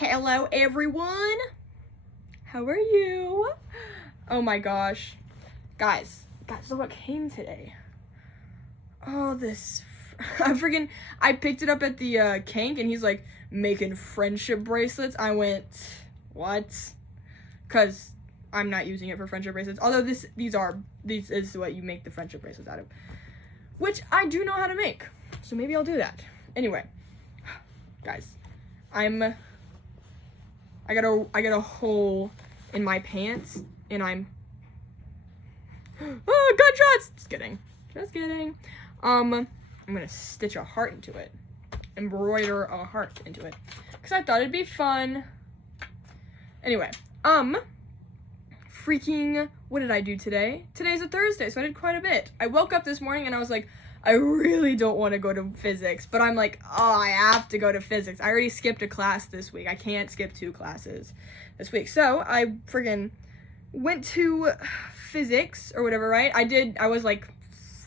Hello everyone, how are you? Oh my gosh, guys, look what came today. Oh, this, I picked it up at the kink and he's like, making friendship bracelets. I went, what? Cause I'm not using it for friendship bracelets, although this is what you make the friendship bracelets out of, which I do know how to make, so maybe I'll do that. Anyway, guys, I got a hole in my pants, and I'm, oh, gunshots! Just kidding. I'm gonna stitch a heart into it, embroider a heart into it, because I thought it'd be fun. Anyway, freaking, what did I do today? Today's a Thursday, so I did quite a bit. I woke up this morning and I was like, I really don't want to go to physics, but I'm like, oh, I have to go to physics. I already skipped a class this week. I can't skip 2 classes this week. So I friggin' went to physics or whatever, right? I was like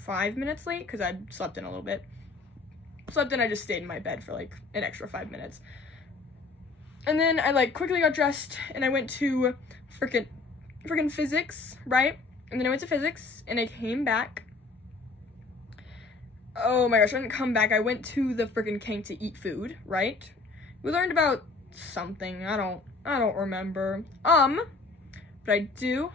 5 minutes late because I slept in a little bit. I just stayed in my bed for like an extra 5 minutes. And then I like quickly got dressed and I went to freaking physics, right? And then I went to physics and I came back. Oh my gosh, I didn't come back. I went to the freaking kink to eat food, right? We learned about something. I don't remember. But I do.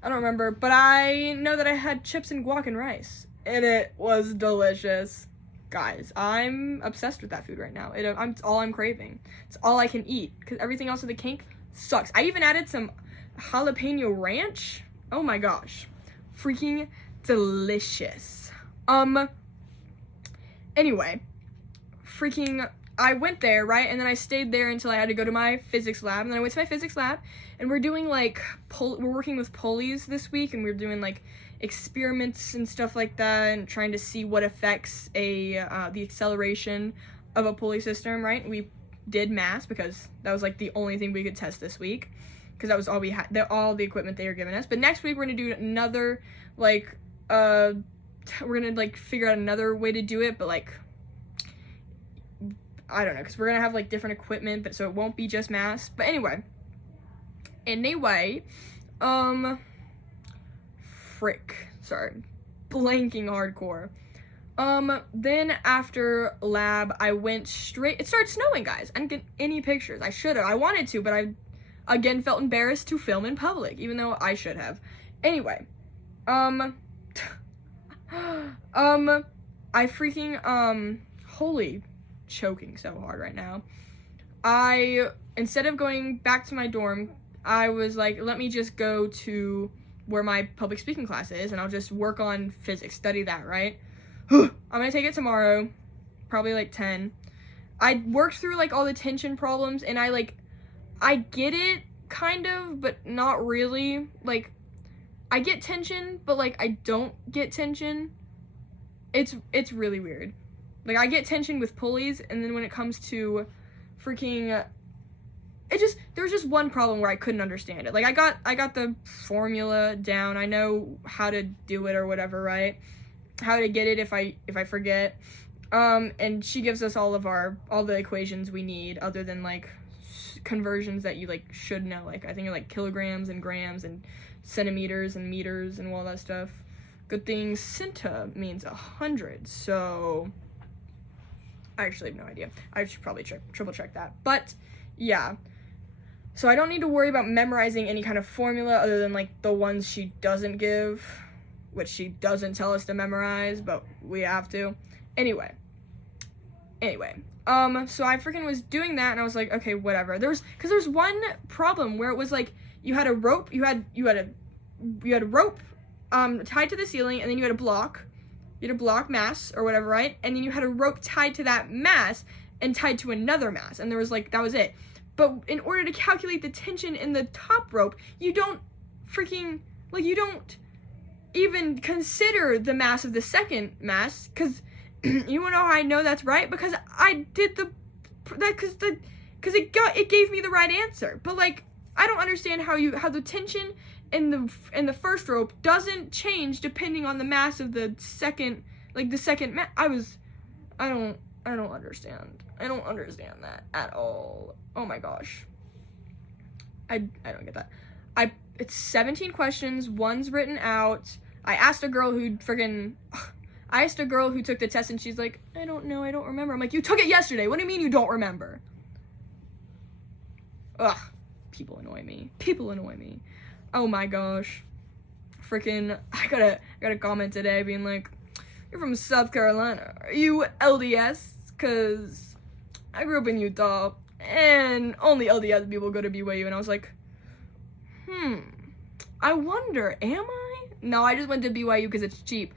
I don't remember, but I know that I had chips and guac and rice, and it was delicious. Guys, I'm obsessed with that food right now. It's all I'm craving. It's all I can eat, because everything else in the kink sucks. I even added some jalapeno ranch. Oh my gosh. Freaking delicious. Anyway, I went there, right, and then I stayed there until I had to go to my physics lab, and then I went to my physics lab, and we're doing, like, we're working with pulleys this week, and we're doing, like, experiments and stuff like that, and trying to see what affects the acceleration of a pulley system, right? We did mass, because that was, like, the only thing we could test this week, because that was all we had, all the equipment they were giving us. But next week, we're gonna do another, like, we're gonna, like, figure out another way to do it, but, like, I don't know, because we're gonna have, like, different equipment, but so it won't be just mass. But anyway, sorry, blanking hardcore. Then after lab, I went straight, it started snowing, guys. I didn't get any pictures. I should have, I wanted to, but I, again, felt embarrassed to film in public, even though I should have. Anyway, I freaking, holy, choking so hard right now. Instead of going back to my dorm, I was like, let me just go to where my public speaking class is, and I'll just work on physics, study that, right? I'm gonna take it tomorrow, probably like 10. I worked through like all the tension problems, and I get it, kind of, but not really. Like, I get tension, but like I don't get tension. It's really weird. Like, I get tension with pulleys, and then when it comes to freaking, there was just one problem where I couldn't understand it. Like, I got the formula down. I know how to do it or whatever, right? How to get it if I forget. And she gives us all the equations we need, other than like conversions that you like should know. Like, I think like kilograms and grams and centimeters and meters and all that stuff. Good thing centa means 100, so I actually have no idea. I should probably triple check that. But yeah, so I don't need to worry about memorizing any kind of formula other than like the ones she doesn't give, which she doesn't tell us to memorize, but we have to. Anyway, so I freaking was doing that, and I was like, okay, whatever. There was one problem where it was like you had a rope, you had a rope tied to the ceiling, and then you had a block. You had a block mass or whatever, right? And then you had a rope tied to that mass and tied to another mass, and there was like, that was it. But in order to calculate the tension in the top rope, you don't even consider the mass of the second mass, because you wanna know how I know that's right? Because I did because it gave me the right answer. But like, I don't understand how the tension in the first rope doesn't change depending on the mass of the second, like the second I I don't understand. I don't understand that at all. Oh my gosh. I don't get that. It's 17 questions, one's written out. I asked a girl who took the test and she's like, I don't know, I don't remember. I'm like, you took it yesterday. What do you mean you don't remember? Ugh. People annoy me. Oh my gosh. Freaking, I got a comment today being like, you're from South Carolina. Are you LDS? Cause I grew up in Utah and only LDS people go to BYU. And I was like, I wonder, am I? No, I just went to BYU because it's cheap.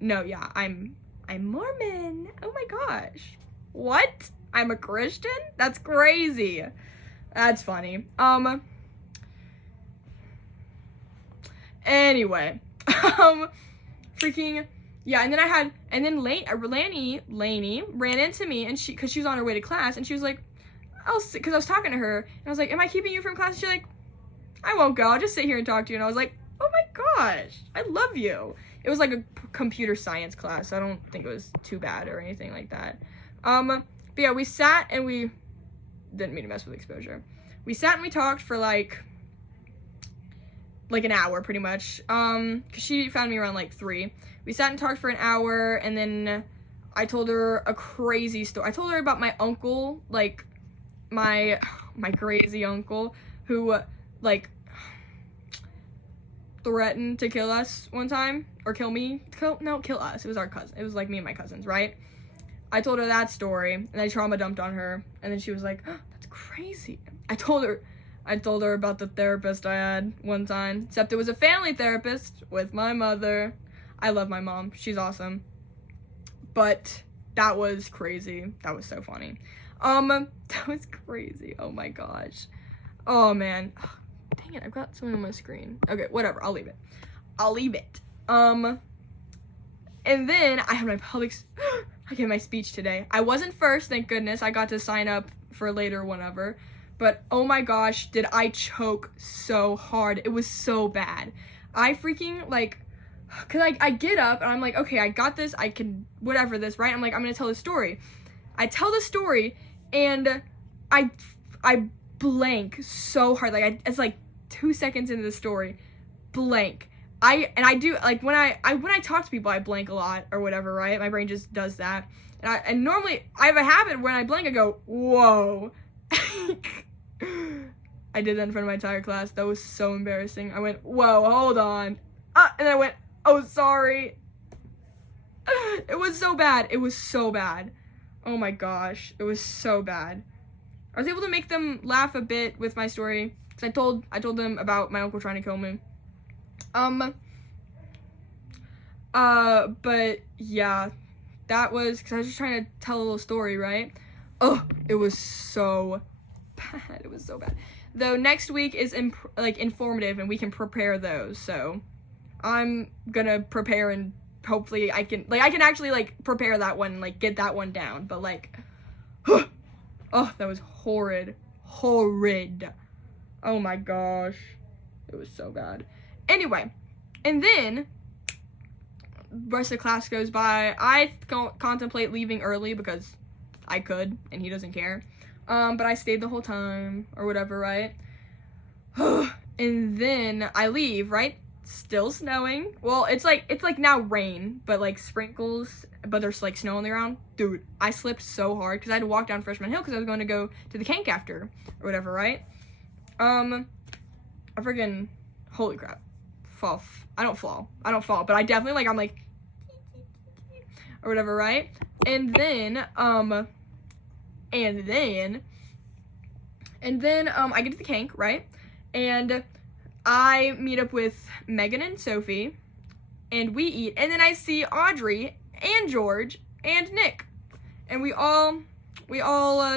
No, yeah, I'm Mormon. Oh my gosh. What? I'm a Christian? That's crazy. That's funny. Anyway, freaking, yeah, and then Lainey ran into me, and cause she was on her way to class, and she was like, cause I was talking to her, and I was like, am I keeping you from class? And she's like, I won't go, I'll just sit here and talk to you, and I was like, oh my gosh, I love you. It was like a computer science class, so I don't think it was too bad or anything like that. But yeah, we sat and we didn't mean to mess with exposure. We sat and we talked for like an hour pretty much, cause she found me around like 3. We sat and talked for an hour, and then I told her a crazy story. I told her about my uncle, like my crazy uncle who like threatened to kill us one time, or kill us. It was our cousin. It was like me and my cousins, right? I told her that story, and I trauma dumped on her, and then she was like, oh, that's crazy. I told her about the therapist I had one time, except it was a family therapist with my mother. I love my mom. She's awesome. But that was crazy. That was so funny. That was crazy. Oh my gosh. Oh man. Dang it, I've got something on my screen. Okay, whatever. I'll leave it. And then I had I gave my speech today. I wasn't first, thank goodness. I got to sign up for later whenever. But oh my gosh, did I choke so hard. It was so bad. I freaking like, cause I get up and I'm like, okay, I got this. I can whatever this, right? I'm like, I'm gonna tell the story. I tell the story and I blank so hard. Like it's like 2 seconds into the story, blank. I do like when I talk to people, I blank a lot or whatever, right? My brain just does that. And normally I have a habit when I blank, I go, whoa. I did that in front of my entire class. That was so embarrassing. I went, whoa, hold on. And I went, oh, sorry. It was so bad. Oh my gosh. It was so bad. I was able to make them laugh a bit with my story, because I told them about my uncle trying to kill me. But yeah, that was, because I was just trying to tell a little story, right? Oh, it was so bad. It was so bad. Though next week is informative, and we can prepare those. So I'm gonna prepare, and hopefully I can actually prepare that one, and get that one down. But oh, that was horrid. Oh my gosh, it was so bad. Anyway, and then rest of the class goes by. I contemplate leaving early because I could, and he doesn't care. But I stayed the whole time or whatever, right? And then I leave, right? Still snowing. Well, it's like now rain, but sprinkles, but there's snow on the ground. Dude, I slipped so hard because I had to walk down Freshman Hill because I was going to go to the Kank after or whatever, right? I freaking, holy crap. I don't fall, but I definitely I'm like or whatever, right? And then I get to the Kank, right? And I meet up with Megan and Sophie, and we eat, and then I see Audrey and George and Nick, and we all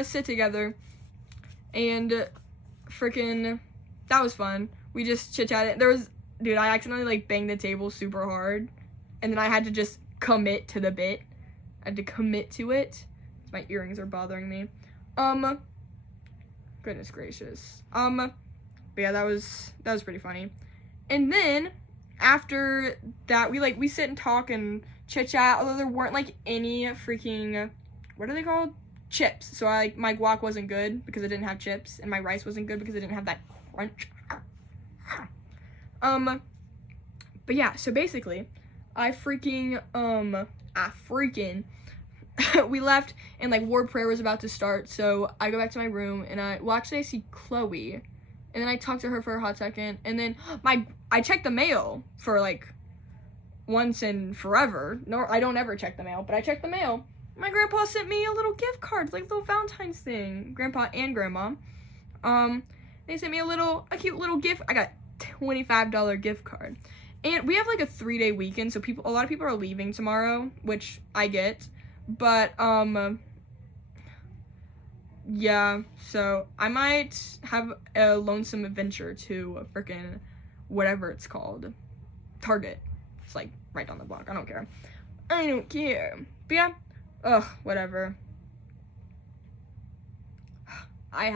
sit together, and freaking, that was fun. We just chit-chatted. Dude, I accidentally banged the table super hard, and then I had to just commit to the bit. I had to commit to it. My earrings are bothering me. Goodness gracious. But yeah, that was pretty funny. And then after that, we sit and talk and chit chat, although there weren't any freaking what are they called? Chips. So my guac wasn't good because it didn't have chips, and my rice wasn't good because it didn't have that crunch. But yeah, so basically, we left, and like ward prayer was about to start, so I go back to my room, and actually I see Chloe, and then I talk to her for a hot second, and then I check the mail for like once and forever. No, I don't ever check the mail, but I check the mail. My grandpa sent me a little gift card, like a little Valentine's thing. Grandpa and grandma. They sent me a cute little gift. I got $25 gift card. And we have like a 3-day weekend, so a lot of people are leaving tomorrow, which I get. But yeah, so I might have a lonesome adventure to a freaking whatever it's called. Target. It's like right down the block. I don't care. I don't care. But yeah. Ugh, whatever. I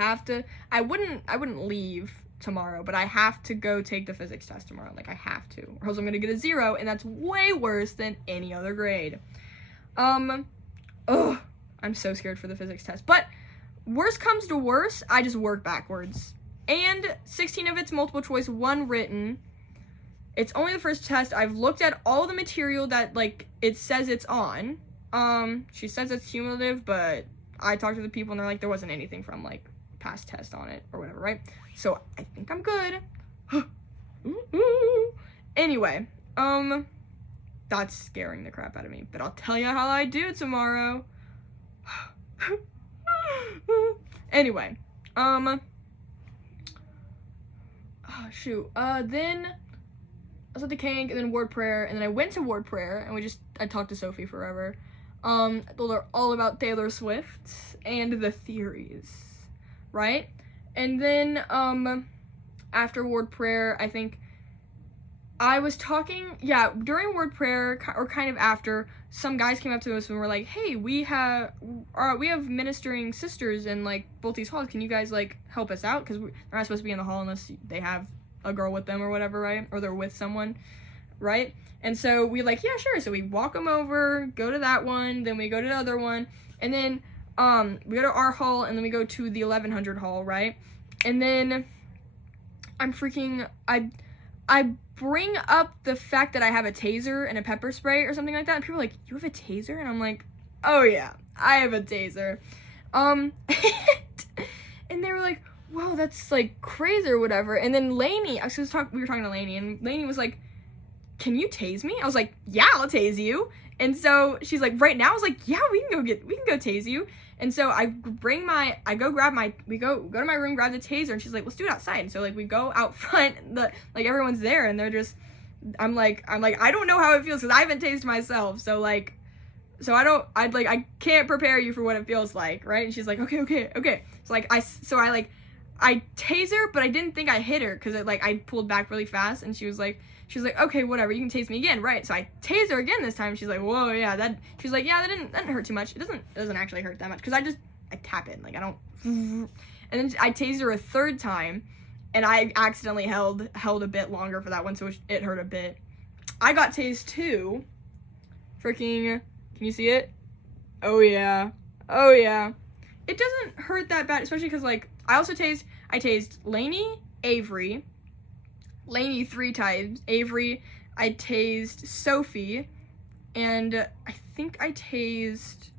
wouldn't leave tomorrow, but I have to go take the physics test tomorrow. Like, I have to, or else I'm gonna get a 0, and that's way worse than any other grade. I'm so scared for the physics test. But worst comes to worst, I just work backwards. And 16 of it's multiple choice, 1 written. It's only the first test. I've looked at all the material that, like, it says it's on. She says it's cumulative, but I talked to the people and they're like, there wasn't anything from like past test on it or whatever, right? So I think I'm good. Anyway, that's scaring the crap out of me, but I'll tell you how I do tomorrow. Anyway, oh shoot, then I was at the Kank and then ward prayer, and then I went to ward prayer and I talked to Sophie forever. I told her all about Taylor Swift and the theories, right? And then, after ward prayer, I think I was talking, during ward prayer, or kind of after, some guys came up to us and were like, hey, we have ministering sisters in, like, both these halls. Can you guys, like, help us out? Because they're not supposed to be in the hall unless they have a girl with them or whatever, right? Or they're with someone, right? And so we like, yeah, sure. So we walk them over, go to that one, then we go to the other one, and then we go to our hall, and then we go to the 1100 hall, right? And then I bring up the fact that I have a taser and a pepper spray or something like that, and people are like, you have a taser? And I'm like, oh yeah, I have a taser. And they were like, whoa, that's like crazy or whatever. And then Lainey, we were talking to Lainey, and Lainey was like, can you tase me? I was like, yeah, I'll tase you. And so she's like, right now? I was like, yeah, we can go tase you. And so we go to my room, grab the taser, and she's like, let's do it outside. And so like we go out front, like everyone's there, and they're just, I'm like, I don't know how it feels because I haven't tased myself. So like, I can't prepare you for what it feels like, right? And she's like, okay. So like, I tase her, but I didn't think I hit her because I pulled back really fast, and she was like, okay, whatever, you can tase me again, right? So I tase her again this time. She's like, whoa, yeah, she's like, yeah, that didn't hurt too much. It doesn't actually hurt that much because I tap it, like I don't, and then I tased her a 3rd time, and I accidentally held a bit longer for that one, so it hurt a bit. I got tased too. Freaking, can you see it? Oh yeah. It doesn't hurt that bad, especially because like I tased Lainey, Avery. Lainey 3 times. Avery, I tased Sophie, and I think I tased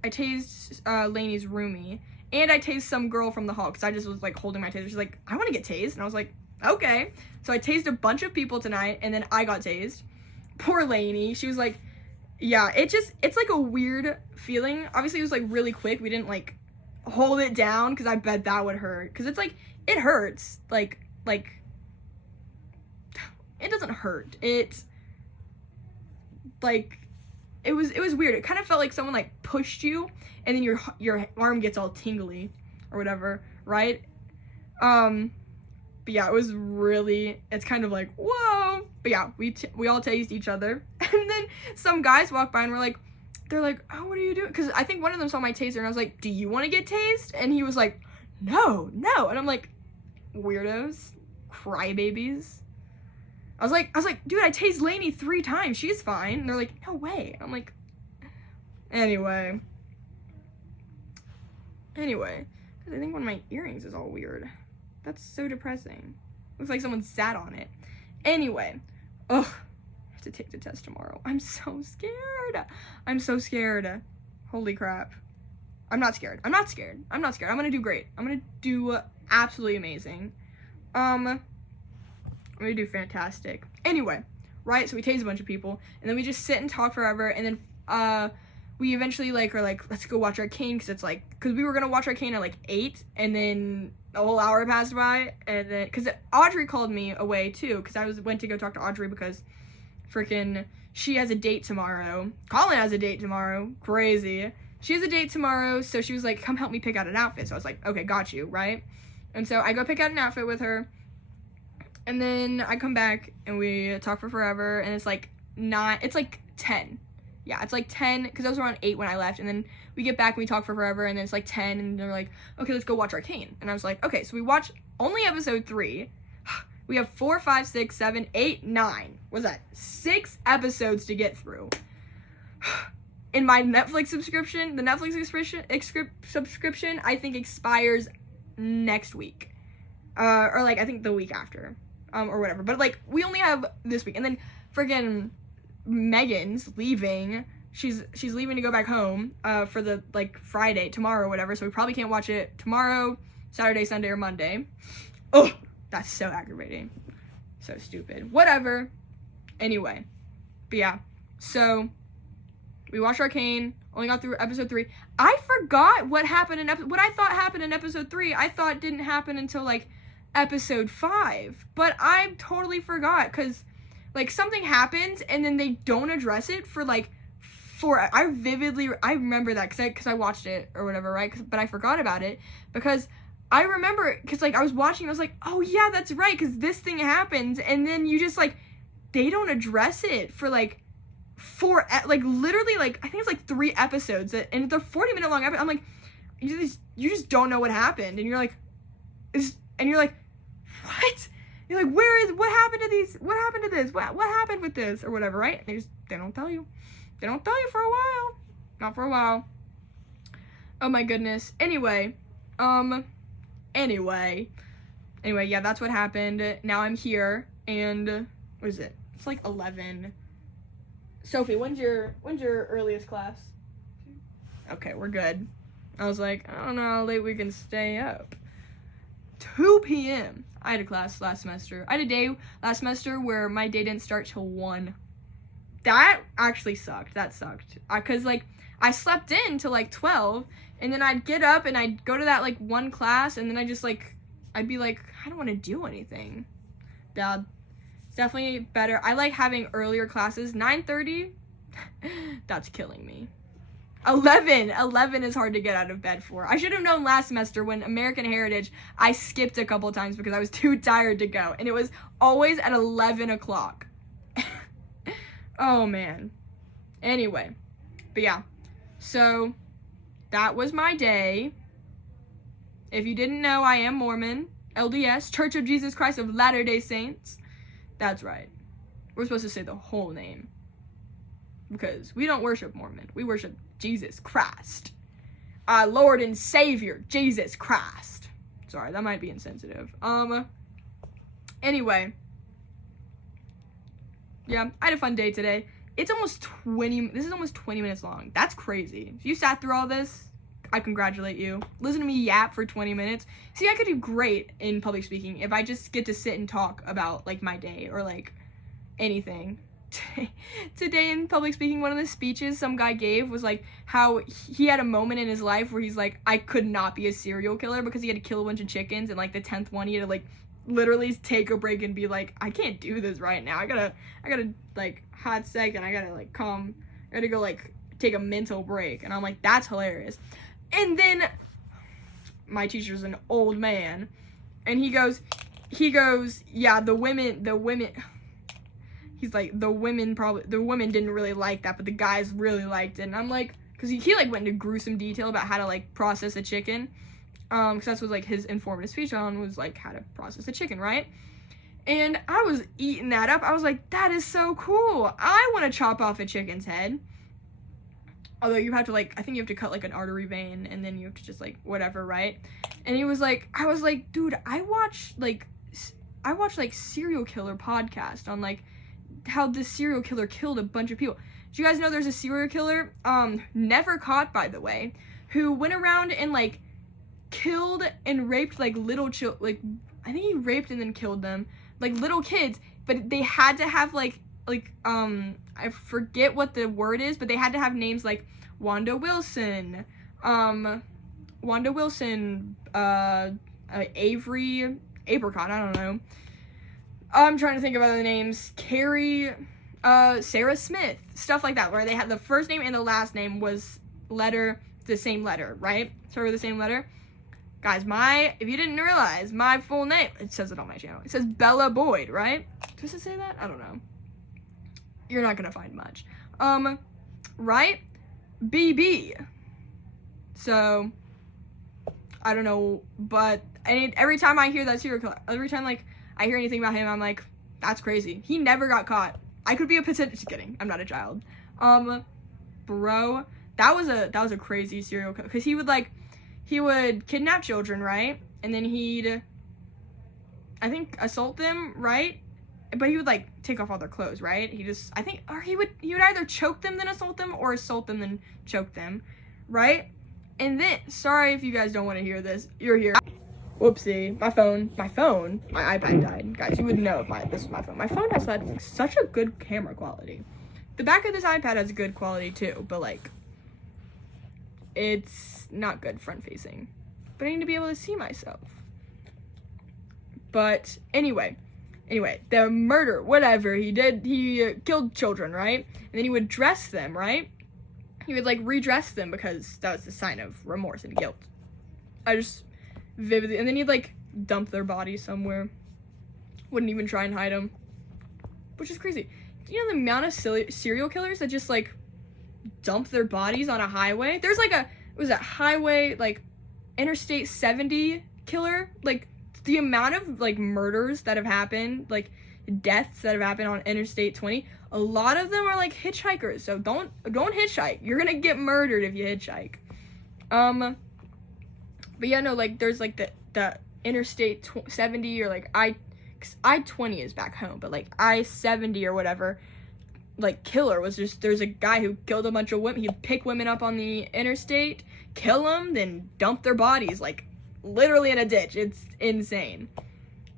Lainey's roomie, and I tased some girl from the hall because I just was like holding my taser. She's like, I want to get tased, and I was like, okay. So I tased a bunch of people tonight, and then I got tased. Poor Lainey. She was like, yeah, it's like a weird feeling. Obviously, it was like really quick. We didn't like hold it down because I bet that would hurt. Because it's like, it hurts. Like. It doesn't hurt. It's like it was weird. It kind of felt like someone like pushed you, and then your arm gets all tingly or whatever, right? But yeah, it's kind of like, whoa. But yeah, we all tased each other, and then some guys walk by and they're like, oh, what are you doing? Because I think one of them saw my taser, and I was like, do you want to get tased? And he was like, no, and I'm like, weirdos, crybabies. I was like, dude, I tased Lainey 3 times. She's fine. And they're like, no way. I'm like, anyway. Anyway, because I think one of my earrings is all weird. That's so depressing. Looks like someone sat on it. Anyway, ugh, I have to take the test tomorrow. I'm so scared. I'm so scared. Holy crap. I'm not scared. I'm not scared. I'm not scared. I'm gonna do great. I'm gonna do absolutely amazing. I'm gonna do fantastic. Anyway, right, so we tase a bunch of people, and then we just sit and talk forever, and then, we eventually, like, are like, let's go watch Arcane, because we were gonna watch Arcane at, like, 8, and then a whole hour passed by, and then, because Audrey called me away, too, because I went to go talk to Audrey, because freaking, she has a date tomorrow. Colin has a date tomorrow. Crazy. She has a date tomorrow, so she was like, come help me pick out an outfit. So I was like, okay, got you, right? And so I go pick out an outfit with her, and then I come back, and we talk for forever, and it's like 10. Yeah, it's like 10, because I was around 8 when I left, and then we get back, and we talk for forever, and then it's like 10, and they're like, okay, let's go watch Arcane. And I was like, okay, so we watched only episode 3. We have 4, 5, 6, 7, 8, 9. What's that? 6 episodes to get through. In my Netflix subscription, the Netflix subscription, I think expires next week. Or like, I think the week after. Or whatever. But like, we only have this week. And then friggin' Megan's leaving. She's leaving to go back home, for the, like, Friday, tomorrow or whatever. So we probably can't watch it tomorrow, Saturday, Sunday, or Monday. Ugh, that's so aggravating. So stupid. Whatever. Anyway. But yeah. So we watched Arcane, only got through episode 3. I forgot what happened what I thought happened in episode 3, I thought didn't happen until, like, episode 5. But I totally forgot, because, like, something happens, and then they don't address it for, like, I remember that, because I watched it, or whatever, right? But I forgot about it, because I remember, because, like, I was watching, and I was like, oh, yeah, that's right, because this thing happens, and then you just, like, they don't address it for, like, literally, like, I think it's like 3 episodes, and they're 40-minute long episodes. I'm like, you just don't know what happened, and you're like, what? You're like, what happened to these? What happened to this? What happened with this, or whatever, right? And they don't tell you. They don't tell you for a while. Not for a while. Oh my goodness. Anyway, yeah, that's what happened. Now I'm here, and what is it? It's like 11. Sophie, when's your earliest class? Okay, we're good. I was like, I don't know how late we can stay up. 2 p.m. I had a class last semester. I had a day last semester where my day didn't start till 1. That actually sucked. That sucked. Because, like, I slept in till, like, 12, and then I'd get up, and I'd go to that, like, one class, and then I'd be like, I don't want to do anything. Dad. It's definitely better. I like having earlier classes. 9:30, that's killing me. 11 is hard to get out of bed for. I should have known last semester when American Heritage, I skipped a couple times because I was too tired to go. And it was always at 11 o'clock. Oh, man. Anyway. But yeah. So, that was my day. If you didn't know, I am Mormon. LDS, Church of Jesus Christ of Latter-day Saints. That's right. We're supposed to say the whole name. Because we don't worship Mormon. We worship Jesus Christ. Our Lord and Savior, Jesus Christ. Sorry, that might be insensitive. Anyway. Yeah, I had a fun day today. This is almost 20 minutes long. That's crazy. If you sat through all this, I congratulate you. Listen to me yap for 20 minutes. See, I could do great in public speaking if I just get to sit and talk about, like, my day or, like, anything. Today in public speaking, one of the speeches some guy gave was, like, how he had a moment in his life where he's like, I could not be a serial killer because he had to kill a bunch of chickens, and, like, the 10th one, he had to, like, literally take a break and be like, I can't do this right now. I gotta, like, hot second. I gotta, like, I gotta go, like, take a mental break. And I'm like, that's hilarious. And then my teacher's an old man, and he goes, yeah, the women, he's like, the women didn't really like that, but the guys really liked it. And I'm like, because he like went into gruesome detail about how to, like, process a chicken, because that's what, like, his informative speech on was, like, how to process a chicken, right? And I was eating that up. I was like, that is so cool. I want to chop off a chicken's head. Although you have to like, I think you have to cut like an artery vein, and then you have to just like whatever, right? And he was like, I was like, dude, I watch like serial killer podcast on like how this serial killer killed a bunch of people. Do you guys know there's a serial killer, never caught by the way, who went around and like killed and raped like little like I think he raped and then killed them, like little kids, but they had to have like I forget what the word is, but they had to have names like Wanda Wilson, Avery Apricot, I don't know. I'm trying to think of other names. Carrie, Sarah Smith, stuff like that, where they had the first name and the last name was the same letter, right? Start with the same letter. Guys, if you didn't realize, my full name, it says it on my channel. It says Bella Boyd, right? Does it say that? I don't know. You're not gonna find much. Right? BB. So, I don't know, but every time I hear that serial killer, every time like I hear anything about him, I'm like, that's crazy. He never got caught. I could be a potential, just kidding, I'm not a child. Bro, that was a crazy serial killer, because he would kidnap children, right? And then he'd, I think, assault them, right? But he would like take off all their clothes, right? He would either choke them then assault them, or assault them then choke them, right? And then, sorry if you guys don't want to hear this, you're here. Whoopsie, my iPad died. Guys, you would know if this was my phone. My phone has had such a good camera quality. The back of this iPad has good quality too, but like, it's not good front facing. But I need to be able to see myself. But anyway, the murder, whatever he did, he killed children, right? And then he would dress them, right? He would like redress them because that was the sign of remorse and guilt. I just vividly, and then he'd like dump their bodies somewhere. Wouldn't even try and hide them, which is crazy. Do you know the amount of serial killers that just like dump their bodies on a highway? There's like highway, like Interstate 70 killer, like the amount of like murders that have happened, like deaths that have happened on Interstate 20, a lot of them are like hitchhikers. So don't hitchhike. You're gonna get murdered if you hitchhike. But yeah, no, like there's like the Interstate 70 or like I-20 is back home, but like I-70 or whatever, like killer was just, there's a guy who killed a bunch of women. He'd pick women up on the interstate, kill them, then dump their bodies like literally in a ditch. It's insane.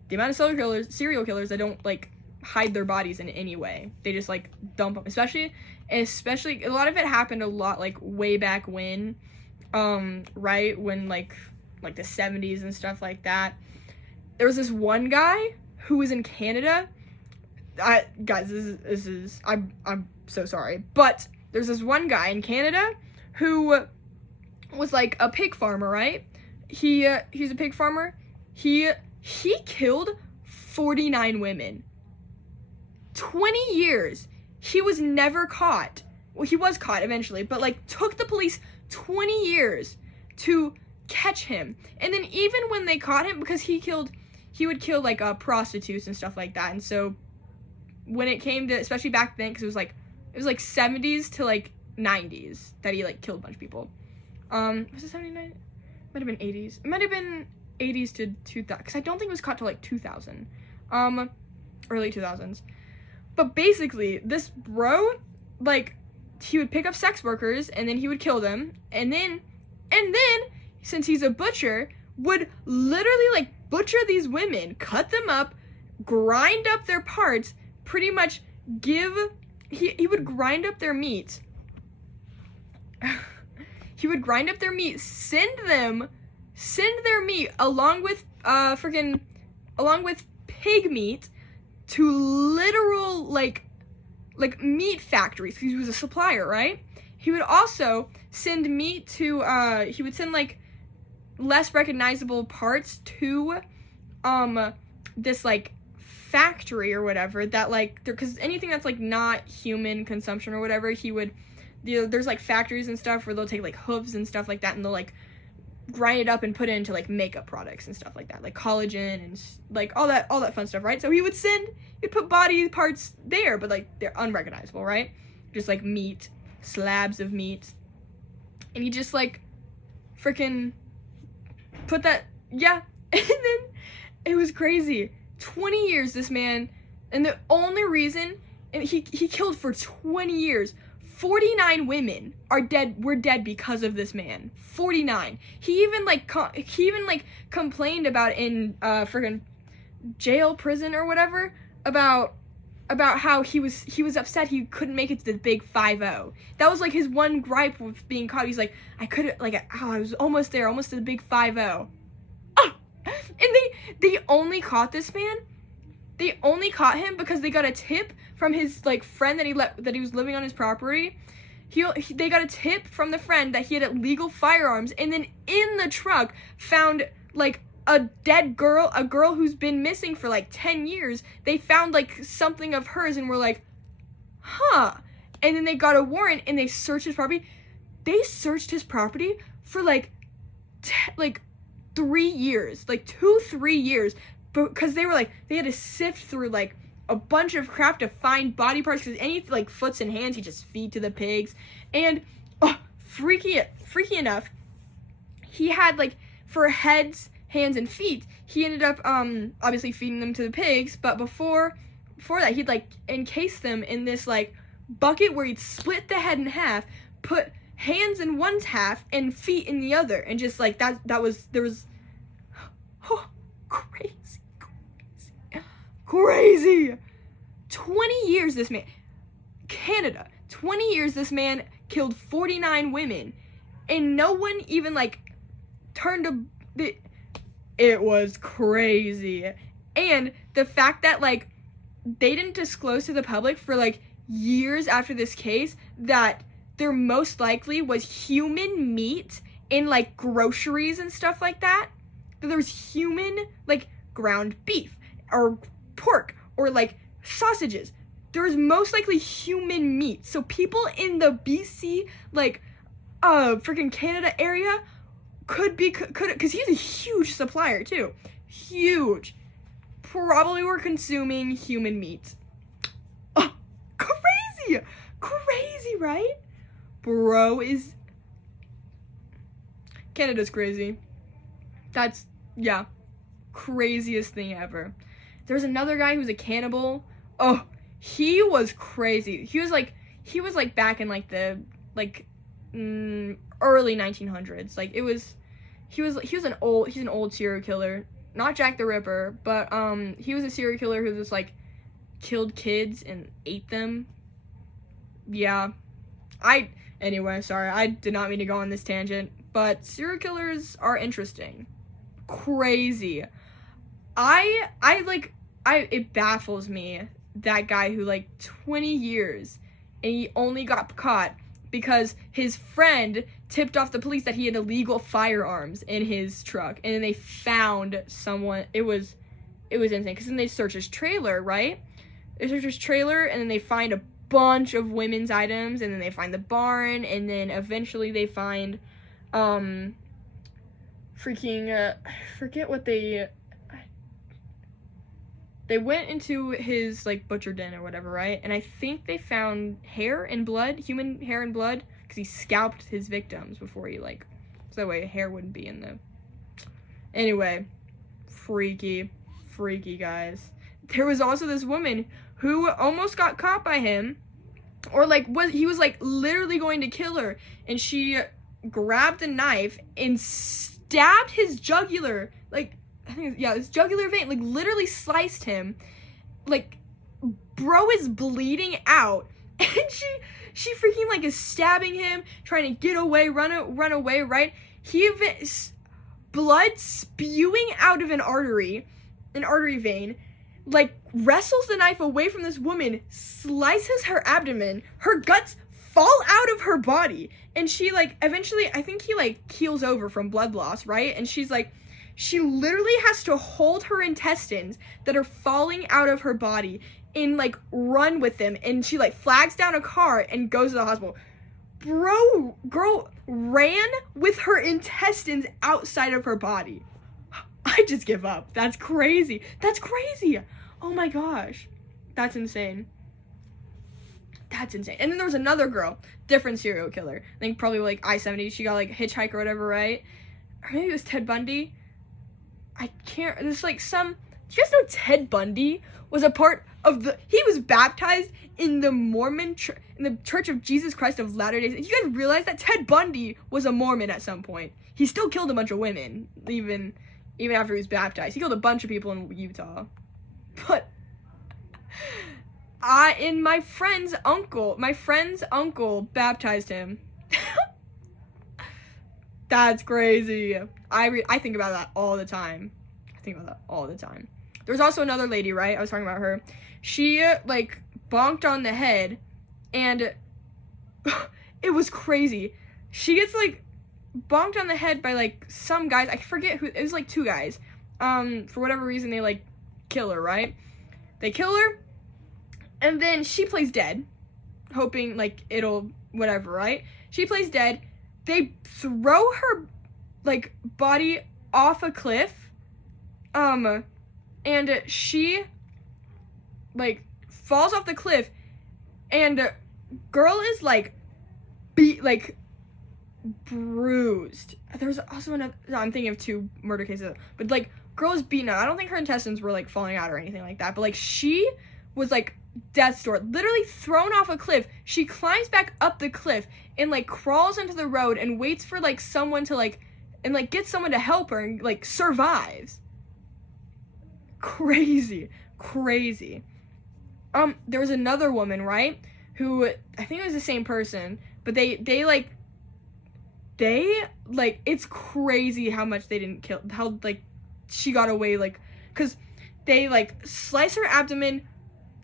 The amount of serial killers that don't like hide their bodies in any way. They just like dump them. Especially a lot of it happened a lot like way back when, right when like the 70s and stuff like that. There was this one guy who was in Canada. Guys, this is I'm so sorry, but there's this one guy in Canada who was like a pig farmer, right? He's a pig farmer. He killed 49 women. 20 years. He was never caught. Well, he was caught eventually, but like took the police 20 years to catch him. And then even when they caught him, because he would kill like prostitutes and stuff like that. And so when it came to, especially back then, because it was like 70s to like 90s that he like killed a bunch of people. Was it 79? Might have been 80s. It might have been 80s to 2000, because I don't think it was caught till like 2000, early 2000s. But basically, this bro, like, he would pick up sex workers and then he would kill them, and then since he's a butcher, would literally like butcher these women, cut them up, grind up their parts, pretty much he would grind up their meat. He would grind up their meat, send their meat along with pig meat to literal like meat factories, because he was a supplier, right? He would also send meat to he would send like less recognizable parts to this like factory or whatever that like, because anything that's like not human consumption or whatever, he would, there's like factories and stuff where they'll take like hooves and stuff like that, and they'll like grind it up and put it into like makeup products and stuff like that, like collagen and like all that fun stuff, right? So he'd put body parts there, but like they're unrecognizable, right? Just like meat, slabs of meat, And he just, like, freaking put that, yeah. And then it was crazy. 20 years, this man, and the only reason, and he killed for 20 years. 49 women were dead because of this man. 49. He even complained about in freaking jail, prison, or whatever, about how he was upset he couldn't make it to the big 5-0. That was like his one gripe with being caught. He's like, I was almost there, almost to the big 5-0. Oh! And they only caught this man. They only caught him because they got a tip from his, like, friend that he was living on his property. They got a tip from the friend that he had illegal firearms, and then in the truck found, like, a dead girl, a girl who's been missing for, like, 10 years. They found, like, something of hers and were like, huh. And then they got a warrant and they searched his property. They searched his property for, like, 3 years, like 2-3 years, because they had to sift through, like, a bunch of crap to find body parts, because any, like, foots and hands he just feed to the pigs. And freaky enough, he had, like, for heads, hands, and feet, he ended up obviously feeding them to the pigs. But before that, he'd, like, encase them in this, like, bucket where he'd split the head in half, put hands in one half and feet in the other, and just, like, there was crazy 20 years this man, Canada, 20 years this man killed 49 women, and no one even, like, it was crazy. And the fact that, like, they didn't disclose to the public for, like, years after this case that there most likely was human meat in, like, groceries and stuff like that there was human, like, ground beef or pork or, like, sausages. There was most likely human meat. So people in the BC, like, freaking Canada area could, because he's a huge supplier too. Huge. Probably were consuming human meat. Oh, crazy! Crazy, right? Bro is... Canada's crazy. That's, yeah, craziest thing ever. There's another guy who's a cannibal. Oh, he was crazy. He was like back in, like, the, like, early 1900s. Like, he's an old serial killer. Not Jack the Ripper, but, he was a serial killer who just, like, killed kids and ate them. Yeah. Anyway, sorry, I did not mean to go on this tangent, but serial killers are interesting. Crazy. It baffles me, that guy who, like, 20 years, and he only got caught because his friend tipped off the police that he had illegal firearms in his truck, and then they found someone. It was insane, because then they search his trailer, right? They search his trailer, and then they find a bunch of women's items, and then they find the barn, and then eventually they find, I forget what they went into his, like, butcher den or whatever, right? And I think they found hair and blood, human hair and blood, because he scalped his victims before he, like, so that way hair wouldn't be in the... Anyway, freaky, guys. There was also this woman who almost got caught by him, or, like, he was, like, literally going to kill her, and she grabbed a knife and stabbed his jugular, like, I think, yeah, his jugular vein, like, literally sliced him. Like, bro is bleeding out, and she freaking, like, is stabbing him, trying to get away, run away, right? Blood spewing out of an artery vein, like, wrestles the knife away from this woman, slices her abdomen, her guts fall out of her body, and she, like, eventually, I think he, like, keels over from blood loss, right? And she's, like, she literally has to hold her intestines that are falling out of her body and, like, run with them, and she, like, flags down a car and goes to the hospital. Girl ran with her intestines outside of her body. I just give up. That's crazy. Oh my gosh. That's insane. That's insane. And then there was another girl, different serial killer. I think probably like I-70. She got like hitchhike or whatever, right? Or maybe it was Ted Bundy. I can't. There's like some. Do you guys know Ted Bundy was a part of the? He was baptized in the Mormon in the Church of Jesus Christ of Latter-day Saints. You guys realize that Ted Bundy was a Mormon at some point? He still killed a bunch of women, even after he was baptized. He killed a bunch of people in Utah. But my friend's uncle baptized him. That's crazy. I think about that all the time. There was also another lady, right? I was talking about her. She like bonked on the head, and it was crazy. She gets like bonked on the head by like some guys. I forget who. It was like 2 guys. For whatever reason, they like kill her, right? They kill her, and then she plays dead, hoping like it'll whatever, right? She plays dead. They throw her like body off a cliff, and she like falls off the cliff, and girl is like bruised. There's also another. I'm thinking of 2 murder cases, but like girl is beaten up. I don't think her intestines were like falling out or anything like that, but like she was like death's door, literally thrown off a cliff. She climbs back up the cliff and like crawls into the road and waits for like someone to like and like get someone to help her, and like survives. Crazy. There was another woman, right, who I think it was the same person, but they it's crazy how much they didn't kill, how like she got away, like because they like slice her abdomen,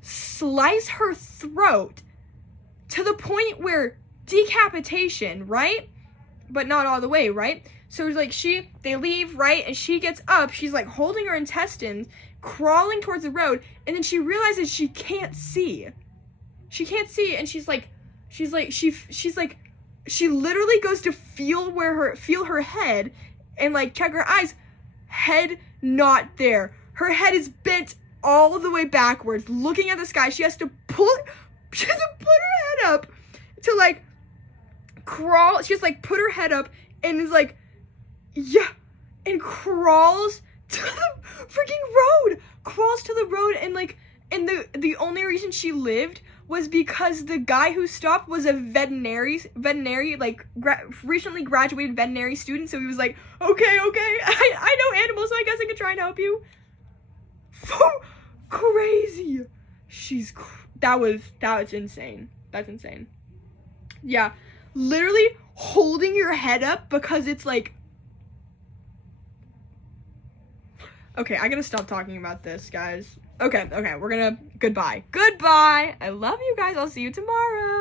slice her throat to the point where decapitation, right? But not all the way, right? So it's like they leave, right? And she gets up, she's like holding her intestines, crawling towards the road, and then she realizes she can't see, and she literally goes to feel her head and like check her eyes. Head not there. Her head is bent all the way backwards, looking at the sky. She has to put her head up to like crawl. She has to like put her head up and is like, yeah, and crawls to the freaking road. And like, and the only reason she lived was because the guy who stopped was a veterinary, like, recently graduated veterinary student, so he was like, okay, I know animals, so I guess I could try and help you. Crazy. That was insane. That's insane. Yeah, literally holding your head up because it's like, okay, I gotta stop talking about this, guys. Okay, we're gonna, goodbye. I love you guys, I'll see you tomorrow.